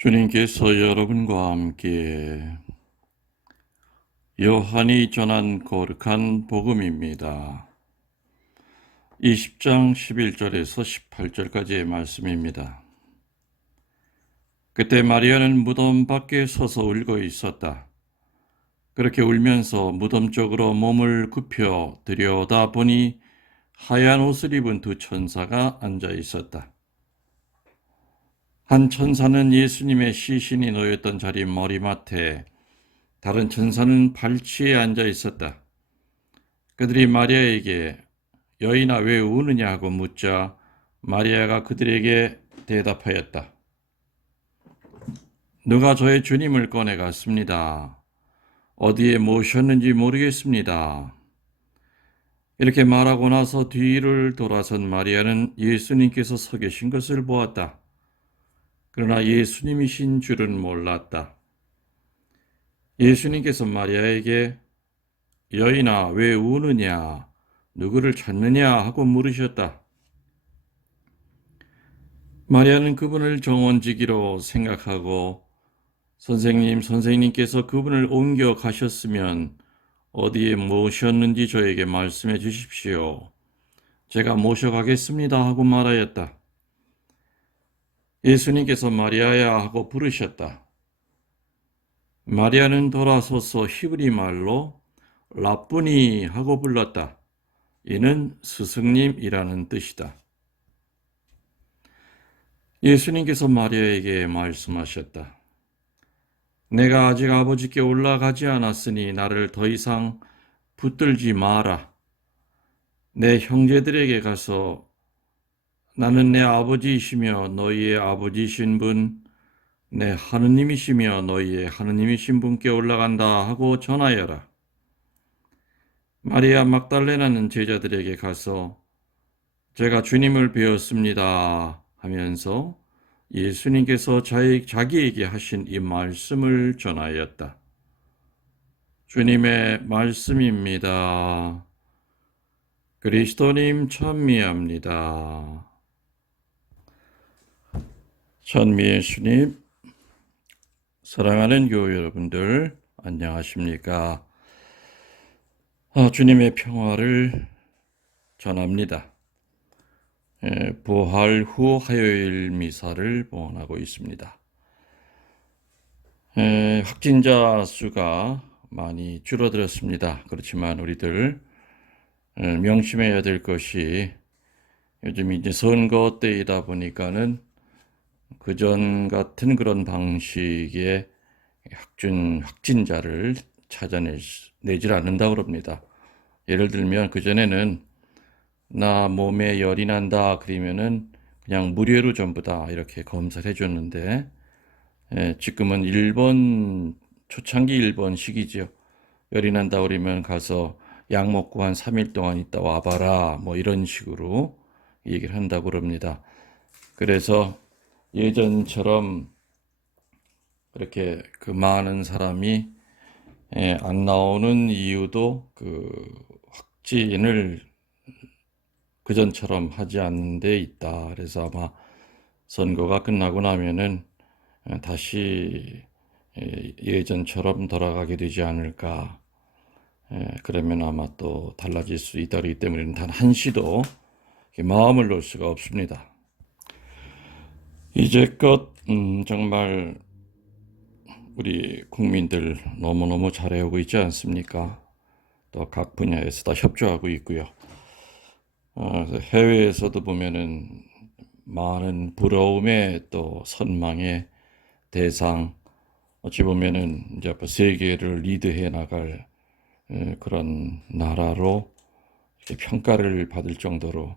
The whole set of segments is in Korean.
주님께서 여러분과 함께 요한이 전한 거룩한 복음입니다. 20장 11절에서 18절까지의 말씀입니다. 그때 마리아는 무덤 밖에 서서 울고 있었다. 그렇게 울면서 무덤 쪽으로 몸을 굽혀 들여다보니 하얀 옷을 입은 두 천사가 앉아 있었다. 한 천사는 예수님의 시신이 놓였던 자리 머리맡에, 다른 천사는 발치에 앉아 있었다. 그들이 마리아에게 여인아 왜 우느냐 하고 묻자 마리아가 그들에게 대답하였다. 누가 저의 주님을 꺼내 갔습니다. 어디에 모셨는지 모르겠습니다. 이렇게 말하고 나서 뒤를 돌아선 마리아는 예수님께서 서 계신 것을 보았다. 그러나 예수님이신 줄은 몰랐다. 예수님께서 마리아에게 여인아 왜 우느냐 누구를 찾느냐 하고 물으셨다. 마리아는 그분을 정원지기로 생각하고 선생님께서 그분을 옮겨 가셨으면 어디에 모셨는지 저에게 말씀해 주십시오. 제가 모셔가겠습니다 하고 말하였다. 예수님께서 마리아야 하고 부르셨다. 마리아는 돌아서서 히브리 말로 라쁘니 하고 불렀다. 이는 스승님이라는 뜻이다. 예수님께서 마리아에게 말씀하셨다. 내가 아직 아버지께 올라가지 않았으니 나를 더 이상 붙들지 마라. 내 형제들에게 가서 나는 내 아버지이시며 너희의 아버지이신 분, 내 하느님이시며 너희의 하느님이신 분께 올라간다 하고 전하여라. 마리아 막달레나는 제자들에게 가서 제가 주님을 뵈었습니다 하면서 예수님께서 자기에게 하신 이 말씀을 전하였다. 주님의 말씀입니다. 그리스도님 찬미합니다. 찬미의 주님, 사랑하는 교회 여러분들 안녕하십니까? 주님의 평화를 전합니다. 부활 후 화요일 미사를 봉헌하고 있습니다. 확진자 수가 많이 줄어들었습니다. 그렇지만 우리들 명심해야 될 것이 요즘 이제 선거 때이다 보니까는 그전 같은 그런 방식의 확진자를 찾아내질 않는다고 그럽니다. 예를 들면 그전에는 나 몸에 열이 난다 그러면은 그냥 무료로 전부 다 이렇게 검사를 해줬는데 지금은 초창기 일본 식이죠. 열이 난다 그러면 가서 약 먹고 한 3일 동안 있다 와봐라 뭐 이런 식으로 얘기를 한다고 그럽니다. 그래서 예전처럼 그렇게 그 많은 사람이 안 나오는 이유도 그 확진을 그전처럼 하지 않는 데 있다. 그래서 아마 선거가 끝나고 나면은 다시 예전처럼 돌아가게 되지 않을까. 그러면 아마 또 달라질 수 있다기 때문에 단 한시도 마음을 놓을 수가 없습니다. 이제껏 정말 우리 국민들 너무너무 잘해오고 있지 않습니까? 또 각 분야에서 다 협조하고 있고요. 해외에서도 보면은 많은 부러움의 또 선망의 대상, 어찌 보면은 이제 세계를 리드해 나갈 그런 나라로 평가를 받을 정도로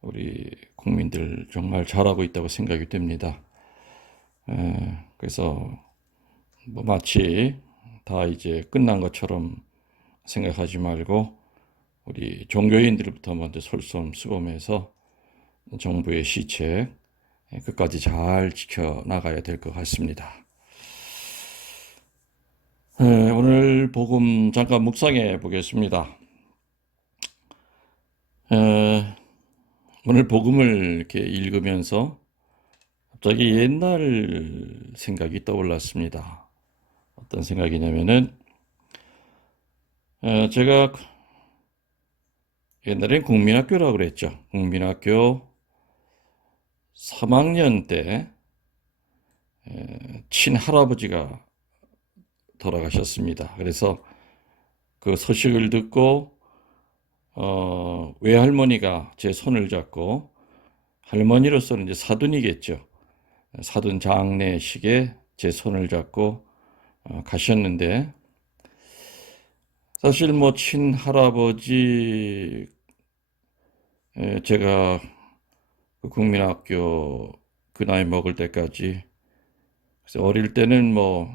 우리 국민들 정말 잘하고 있다고 생각이 됩니다. 그래서 뭐 마치 다 이제 끝난 것처럼 생각하지 말고 우리 종교인들부터 먼저 솔선수범해서 정부의 시책 끝까지 잘 지켜나가야 될 것 같습니다. 오늘 복음 잠깐 묵상해 보겠습니다. 오늘 복음을 이렇게 읽으면서 갑자기 옛날 생각이 떠올랐습니다. 어떤 생각이냐면은 제가 옛날엔 국민학교라고 그랬죠. 국민학교 3학년 때 친할아버지가 돌아가셨습니다. 그래서 그 소식을 듣고 외할머니가 제 손을 잡고, 할머니로서는 이제 사돈이겠죠. 사돈 장례식에 제 손을 잡고 가셨는데, 사실 뭐 친할아버지, 제가 그 국민학교 그 나이 먹을 때까지, 그래서 어릴 때는 뭐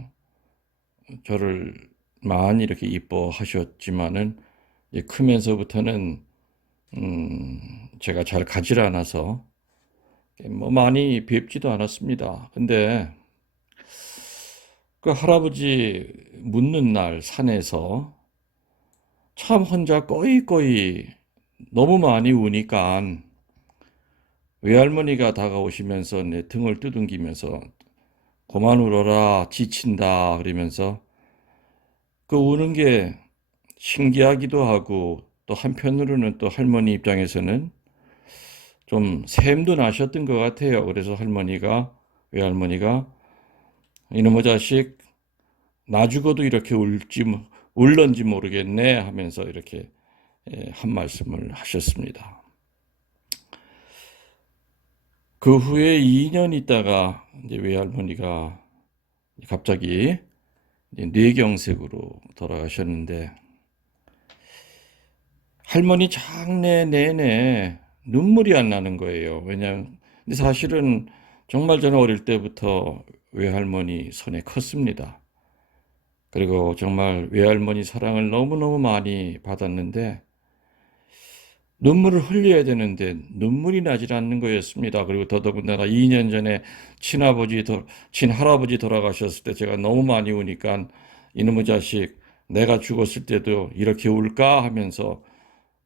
저를 많이 이렇게 이뻐하셨지만은 이제 크면서부터는 제가 잘 가지를 않아서 뭐 많이 뵙지도 않았습니다. 근데 그 할아버지 묻는 날 산에서 참 혼자 꺼이꺼이 너무 많이 우니까 외할머니가 다가오시면서 내 등을 두둥기면서 그만 울어라 지친다 그러면서 그 우는 게 신기하기도 하고, 또 한편으로는 또 할머니 입장에서는 좀 샘도 나셨던 것 같아요. 그래서 외할머니가 이놈의 자식 나 죽어도 이렇게 울런지 모르겠네 하면서 이렇게 한 말씀을 하셨습니다. 그 후에 2년 있다가 이제 외할머니가 갑자기 뇌경색으로 돌아가셨는데, 할머니 장례 내내 눈물이 안 나는 거예요. 왜냐하면 근데 사실은 정말 저는 어릴 때부터 외할머니 손에 컸습니다. 그리고 정말 외할머니 사랑을 너무너무 많이 받았는데 눈물을 흘려야 되는데 눈물이 나질 않는 거였습니다. 그리고 더더군다나 2년 전에 친할아버지 돌아가셨을 때 제가 너무 많이 우니까 이놈의 자식 내가 죽었을 때도 이렇게 울까 하면서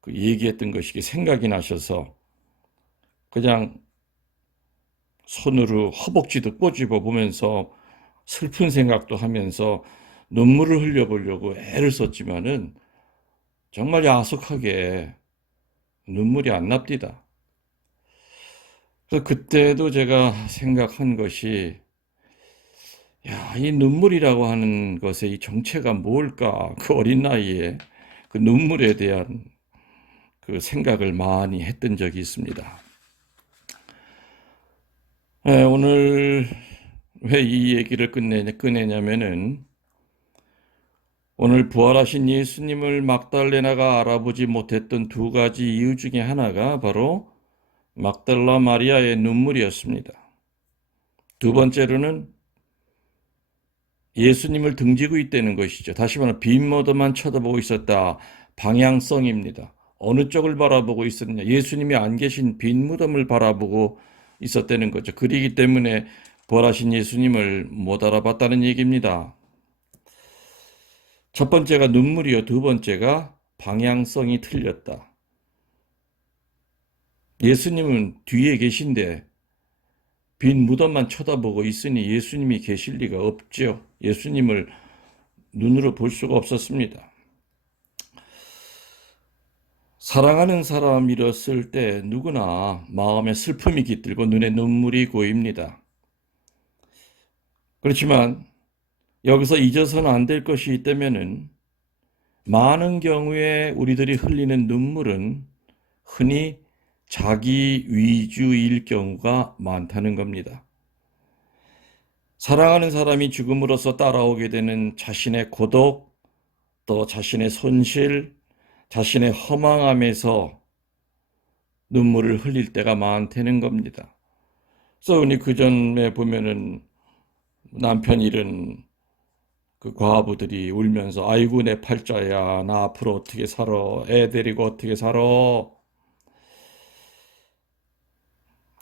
그 얘기했던 것이 생각이 나셔서 그냥 손으로 허벅지도 꼬집어 보면서 슬픈 생각도 하면서 눈물을 흘려보려고 애를 썼지만은 정말 야속하게 눈물이 안 납디다. 그래서 그때도 제가 생각한 것이, 야, 이 눈물이라고 하는 것의 이 정체가 뭘까? 그 어린 나이에 그 눈물에 대한 그 생각을 많이 했던 적이 있습니다. 오늘 왜 이 얘기를 꺼내냐면은, 오늘 부활하신 예수님을 막달레나가 알아보지 못했던 두 가지 이유 중에 하나가 바로 막달라 마리아의 눈물이었습니다. 두 번째로는 예수님을 등지고 있다는 것이죠. 다시 말하면 빈모드만 쳐다보고 있었다. 방향성입니다. 어느 쪽을 바라보고 있었느냐. 예수님이 안 계신 빈 무덤을 바라보고 있었다는 거죠. 그리기 때문에 부활하신 예수님을 못 알아봤다는 얘기입니다. 첫 번째가 눈물이요. 두 번째가 방향성이 틀렸다. 예수님은 뒤에 계신데 빈 무덤만 쳐다보고 있으니 예수님이 계실 리가 없죠. 예수님을 눈으로 볼 수가 없었습니다. 사랑하는 사람 잃었을 때 누구나 마음에 슬픔이 깃들고 눈에 눈물이 고입니다. 그렇지만 여기서 잊어서는 안 될 것이 있다면은, 많은 경우에 우리들이 흘리는 눈물은 흔히 자기 위주일 경우가 많다는 겁니다. 사랑하는 사람이 죽음으로써 따라오게 되는 자신의 고독, 또 자신의 손실, 자신의 허망함에서 눈물을 흘릴 때가 많다는 겁니다. 그래서 우리 그 전에 보면은 남편 잃은 그 과부들이 울면서 아이고 내 팔자야, 나 앞으로 어떻게 살아, 애 데리고 어떻게 살아,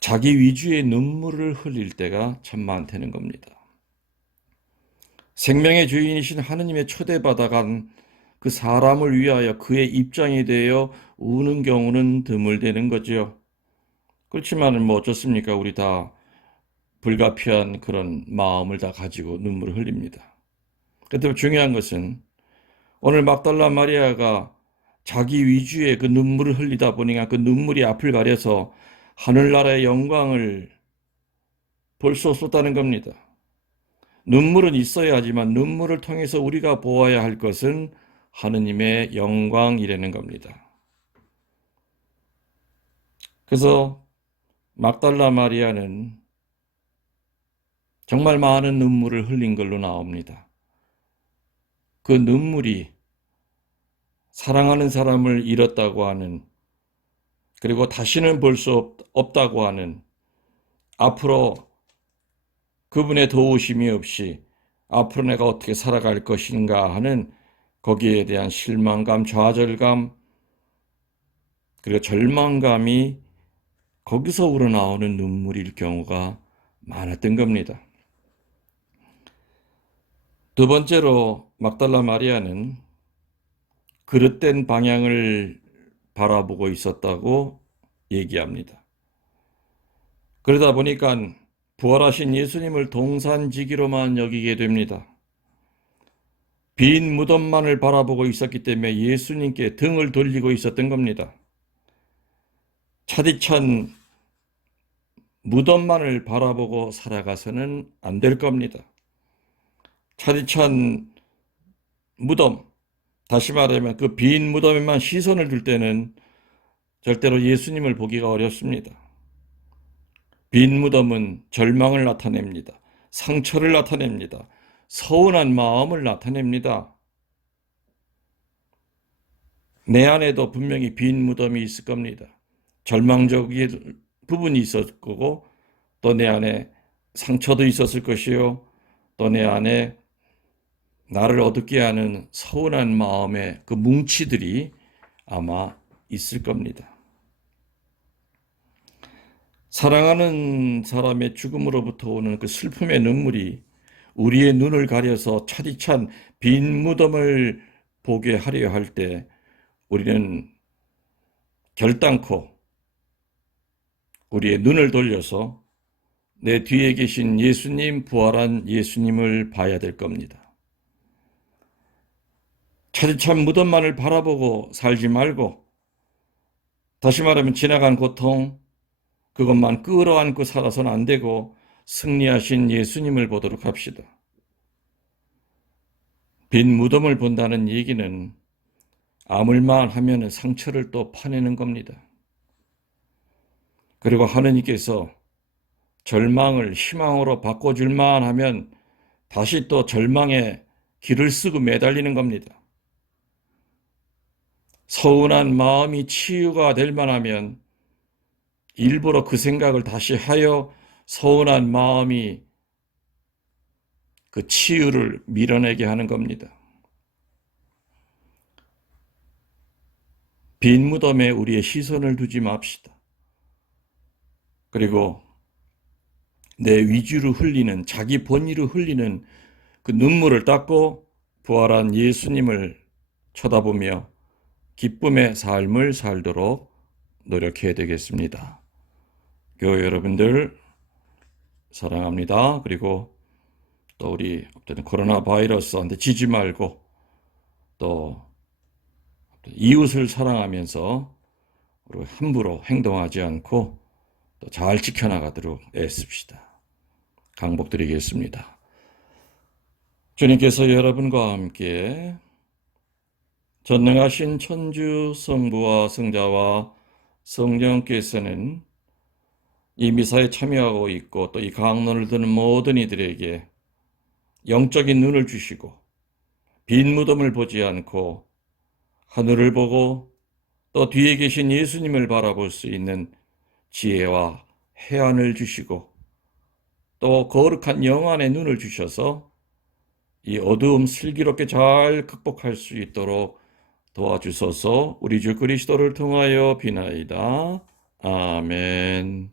자기 위주의 눈물을 흘릴 때가 참 많다는 겁니다. 생명의 주인이신 하느님의 초대받아간 그 사람을 위하여 그의 입장이 되어 우는 경우는 드물다는 거죠. 그렇지만 뭐 어쩌습니까? 우리 다 불가피한 그런 마음을 다 가지고 눈물을 흘립니다. 그런데 중요한 것은 오늘 막달라 마리아가 자기 위주의 그 눈물을 흘리다 보니까 그 눈물이 앞을 가려서 하늘나라의 영광을 볼 수 없었다는 겁니다. 눈물은 있어야 하지만 눈물을 통해서 우리가 보아야 할 것은 하느님의 영광이라는 겁니다. 그래서 막달라 마리아는 정말 많은 눈물을 흘린 걸로 나옵니다. 그 눈물이 사랑하는 사람을 잃었다고 하는, 그리고 다시는 볼 수 없다고 하는, 앞으로 그분의 도우심이 없이 앞으로 내가 어떻게 살아갈 것인가 하는 거기에 대한 실망감, 좌절감, 그리고 절망감이 거기서 우러나오는 눈물일 경우가 많았던 겁니다. 두 번째로 막달라 마리아는 그릇된 방향을 바라보고 있었다고 얘기합니다. 그러다 보니까 부활하신 예수님을 동산지기로만 여기게 됩니다. 빈 무덤만을 바라보고 있었기 때문에 예수님께 등을 돌리고 있었던 겁니다. 차디찬 무덤만을 바라보고 살아가서는 안 될 겁니다. 차디찬 무덤, 다시 말하면 그 빈 무덤에만 시선을 둘 때는 절대로 예수님을 보기가 어렵습니다. 빈 무덤은 절망을 나타냅니다. 상처를 나타냅니다. 서운한 마음을 나타냅니다. 내 안에도 분명히 빈 무덤이 있을 겁니다. 절망적인 부분이 있었을 거고, 또 내 안에 상처도 있었을 것이요, 또 내 안에 나를 어둡게 하는 서운한 마음의 그 뭉치들이 아마 있을 겁니다. 사랑하는 사람의 죽음으로부터 오는 그 슬픔의 눈물이 우리의 눈을 가려서 차디찬 빈 무덤을 보게 하려 할 때 우리는 결단코 우리의 눈을 돌려서 내 뒤에 계신 예수님, 부활한 예수님을 봐야 될 겁니다. 차디찬 무덤만을 바라보고 살지 말고, 다시 말하면 지나간 고통, 그것만 끌어안고 살아서는 안 되고 승리하신 예수님을 보도록 합시다. 빈 무덤을 본다는 얘기는 아물만 하면 상처를 또 파내는 겁니다. 그리고 하느님께서 절망을 희망으로 바꿔줄만 하면 다시 또 절망의 길을 쓰고 매달리는 겁니다. 서운한 마음이 치유가 될 만하면 일부러 그 생각을 다시 하여 서운한 마음이 그 치유를 밀어내게 하는 겁니다. 빈 무덤에 우리의 시선을 두지 맙시다. 그리고 내 위주로 흘리는, 자기 본의로 흘리는 그 눈물을 닦고 부활한 예수님을 쳐다보며 기쁨의 삶을 살도록 노력해야 되겠습니다. 교회 여러분들 사랑합니다. 그리고 또 우리 코로나 바이러스한테 지지 말고 또 이웃을 사랑하면서 우리 함부로 행동하지 않고 또 잘 지켜나가도록 애씁시다. 강복드리겠습니다. 주님께서 여러분과 함께 전능하신 천주 성부와 성자와 성령께서는 이 미사에 참여하고 있고 또 이 강론을 듣는 모든 이들에게 영적인 눈을 주시고 빈 무덤을 보지 않고 하늘을 보고 또 뒤에 계신 예수님을 바라볼 수 있는 지혜와 해안을 주시고 또 거룩한 영안의 눈을 주셔서 이 어두움 슬기롭게 잘 극복할 수 있도록 도와주소서. 우리 주 그리스도를 통하여 비나이다. 아멘.